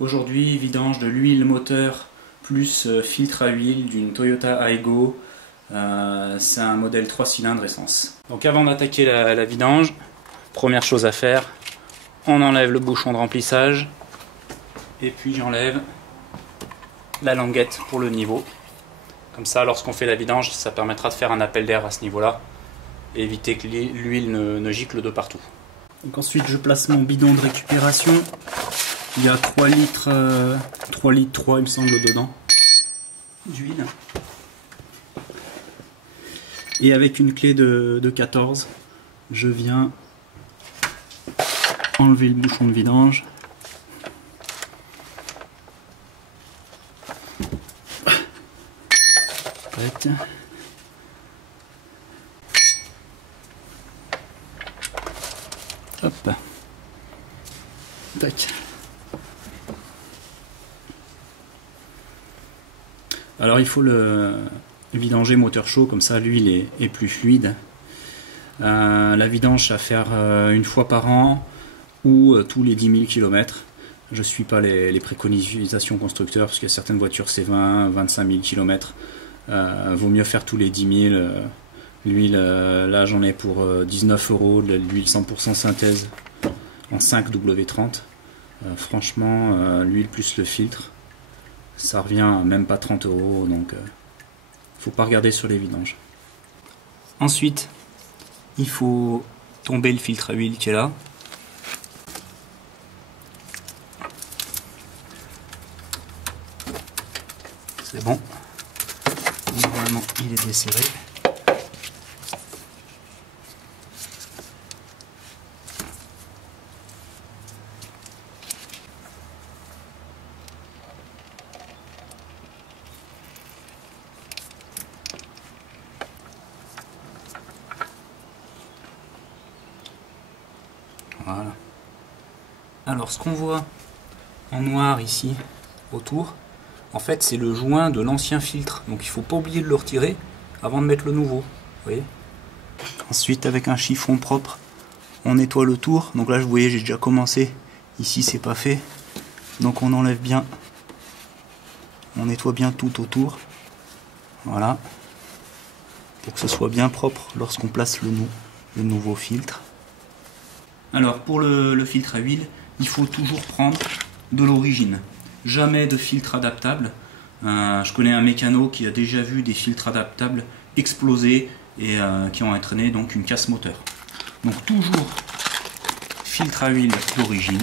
Aujourd'hui, vidange de l'huile moteur plus filtre à huile d'une Toyota Aygo. C'est un modèle 3 cylindres essence. Donc avant d'attaquer la vidange, première chose à faire, on enlève le bouchon de remplissage et puis j'enlève la languette pour le niveau. Comme ça, lorsqu'on fait la vidange, ça permettra de faire un appel d'air à ce niveau-là et éviter que l'huile ne gicle de partout. Donc ensuite, je place mon bidon de récupération. Il y a 3 litres, 3 litres 3 il me semble dedans d'huile. Et avec une clé de 14, je viens enlever le bouchon de vidange. Hop. Tac. Alors il faut le vidanger moteur chaud, comme ça l'huile est plus fluide. La vidange à faire une fois par an ou tous les 10 000 km. Je ne suis pas les préconisations constructeurs parce qu'il y a certaines voitures c'est 20-25 000 km. Vaut mieux faire tous les 10 000. L'huile, là j'en ai pour 19 €, de l'huile 100% synthèse en 5W30. Franchement, l'huile plus le filtre, ça revient à même pas 30 €, donc faut pas regarder sur les vidanges. Ensuite, il faut tomber le filtre à huile qui est là. C'est bon. Normalement, il est desserré. Voilà. Alors ce qu'on voit en noir ici autour, en fait c'est le joint de l'ancien filtre, donc il faut pas oublier de le retirer avant de mettre le nouveau. Vous voyez. Ensuite avec un chiffon propre, on nettoie le tour. Donc là vous voyez j'ai déjà commencé, ici c'est pas fait, donc on enlève bien, on nettoie bien tout autour. Voilà, pour que ce soit bien propre lorsqu'on place le nouveau filtre. Alors pour le filtre à huile, il faut toujours prendre de l'origine, jamais de filtre adaptable. Je connais un mécano qui a déjà vu des filtres adaptables exploser et qui ont entraîné donc une casse moteur. Donc toujours filtre à huile d'origine.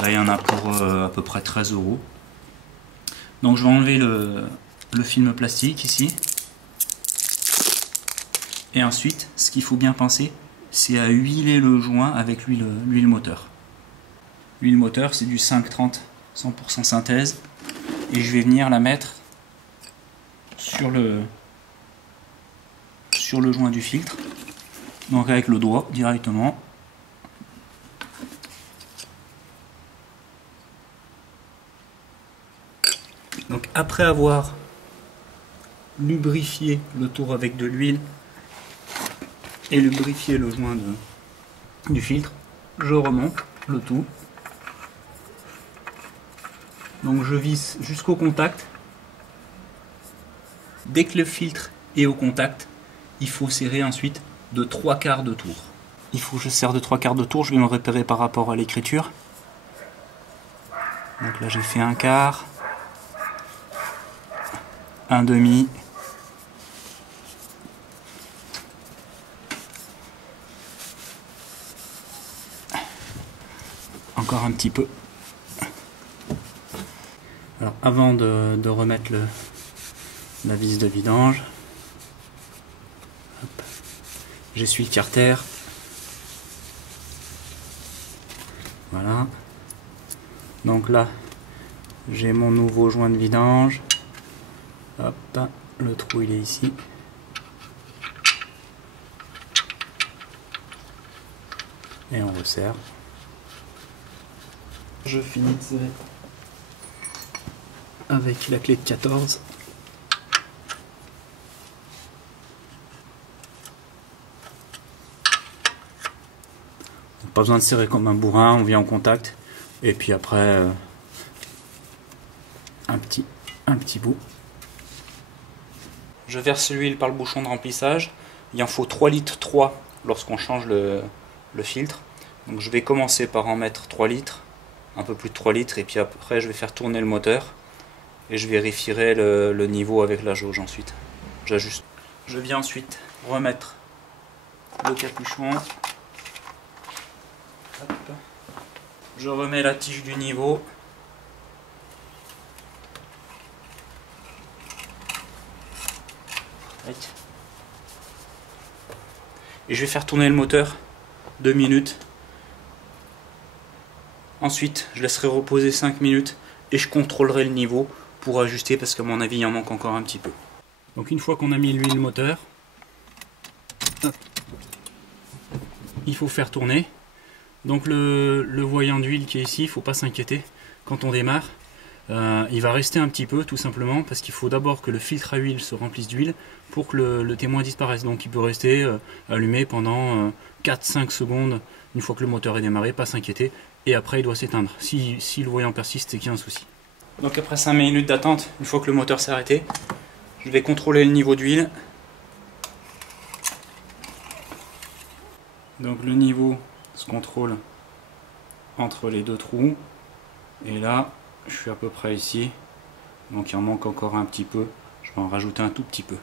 Là il y en a pour à peu près 13 €. Donc je vais enlever le film plastique ici. Et ensuite, ce qu'il faut bien penser, c'est à huiler le joint avec l'huile moteur. L'huile moteur, c'est du 530 100% synthèse. Et je vais venir la mettre sur le joint du filtre. Donc avec le doigt directement. Donc après avoir lubrifié le tour avec de l'huile et lubrifier le joint du filtre, je remonte le tout. Donc je visse jusqu'au contact. Dès que le filtre est au contact, il faut serrer ensuite de 3/4 de tour. Il faut que je serre de 3/4 de tour, je vais me repérer par rapport à l'écriture. Donc là j'ai fait 1/4, 1/2, encore un petit peu. Alors avant de remettre la vis de vidange, j'essuie le carter. Voilà. Donc là, j'ai mon nouveau joint de vidange. Hop, le trou il est ici. Et on resserre. Je finis de serrer avec la clé de 14. Pas besoin de serrer comme un bourrin, on vient en contact. Et puis après, un petit bout. Je verse l'huile par le bouchon de remplissage. Il en faut 3 litres 3 lorsqu'on change le filtre. Donc je vais commencer par en mettre 3 litres, un peu plus de 3 litres, et puis après je vais faire tourner le moteur et je vérifierai le niveau avec la jauge ensuite. J'ajuste. Je viens ensuite remettre le capuchon. Hop. Je remets la tige du niveau. Et je vais faire tourner le moteur 2 minutes. Ensuite, je laisserai reposer 5 minutes et je contrôlerai le niveau pour ajuster parce qu'à mon avis, il en manque encore un petit peu. Donc une fois qu'on a mis l'huile moteur, il faut faire tourner. Donc le voyant d'huile qui est ici, il ne faut pas s'inquiéter. Quand on démarre, il va rester un petit peu tout simplement parce qu'il faut d'abord que le filtre à huile se remplisse d'huile pour que le témoin disparaisse. Donc il peut rester allumé pendant 4-5 secondes une fois que le moteur est démarré, pas s'inquiéter. Et après il doit s'éteindre. Si le voyant persiste, c'est qu'il y a un souci. Donc après 5 minutes d'attente, une fois que le moteur s'est arrêté, je vais contrôler le niveau d'huile. Donc le niveau se contrôle entre les deux trous. Et là, je suis à peu près ici. Donc il en manque encore un petit peu. Je vais en rajouter un tout petit peu.